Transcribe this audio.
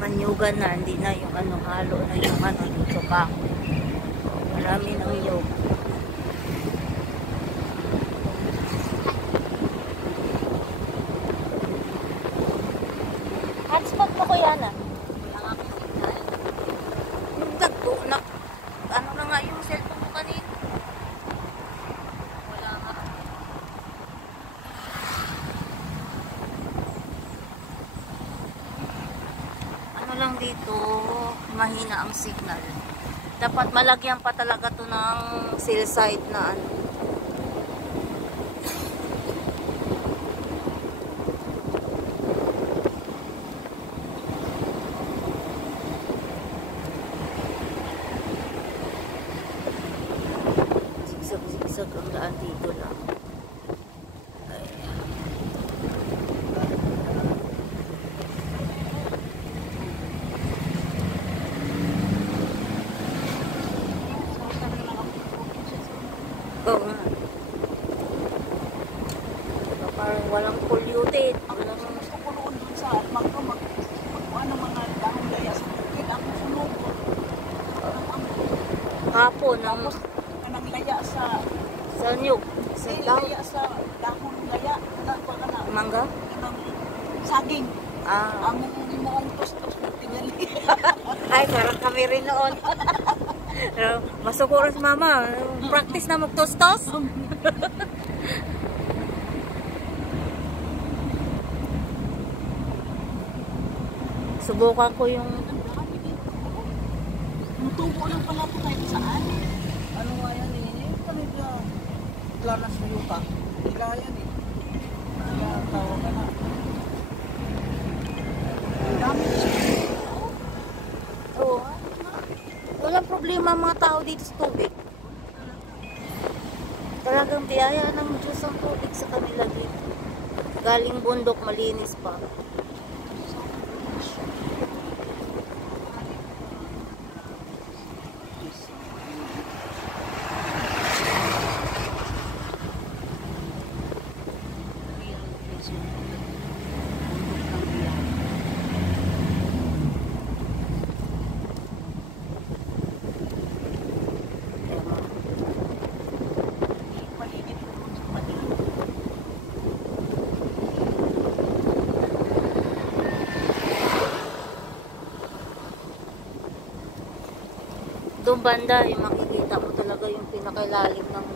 Manyugan na, hindi na yung ano, halo na yung ano, yung sopa. Marami ng nyug. Hotspot mo ko yan ah. Yung dagdo na, ano na nga yung cellphone mo kanina? Wala nga. Ano lang dito, mahina ang signal. Dapat malagyan pa talaga to ng cell site na ano. Sigsag ang daan dito lang. Oo nga. Parang walang polluted. Walang gusto ko noon dun sa magkuha ng mga dahon gaya sa bukid. Ako sunog ko. Hapon ang Anang laya sa nyug. Sa dahon. laya sa dahon gaya. Mangga? Anang saging. Ah. Among moong tos-tos na tingali. Ay, parang kami rin noon. Masukuros mama. Practice na magtos-tos. Subukan ko yung Tubo lang pala po kahit saan. Ano nga yan eh? Talaga lanas mo yung pa. Ila yan eh. Kaya tawag ka na. Ang dami siya. Oo. Walang problema ang mga tao dito sa tubig. Talagang biyaya ng Diyos ang tubig sa kanila dito. Galing bundok, malinis pa. Doon banda, yung makikita mo talaga yung pinakailalim ng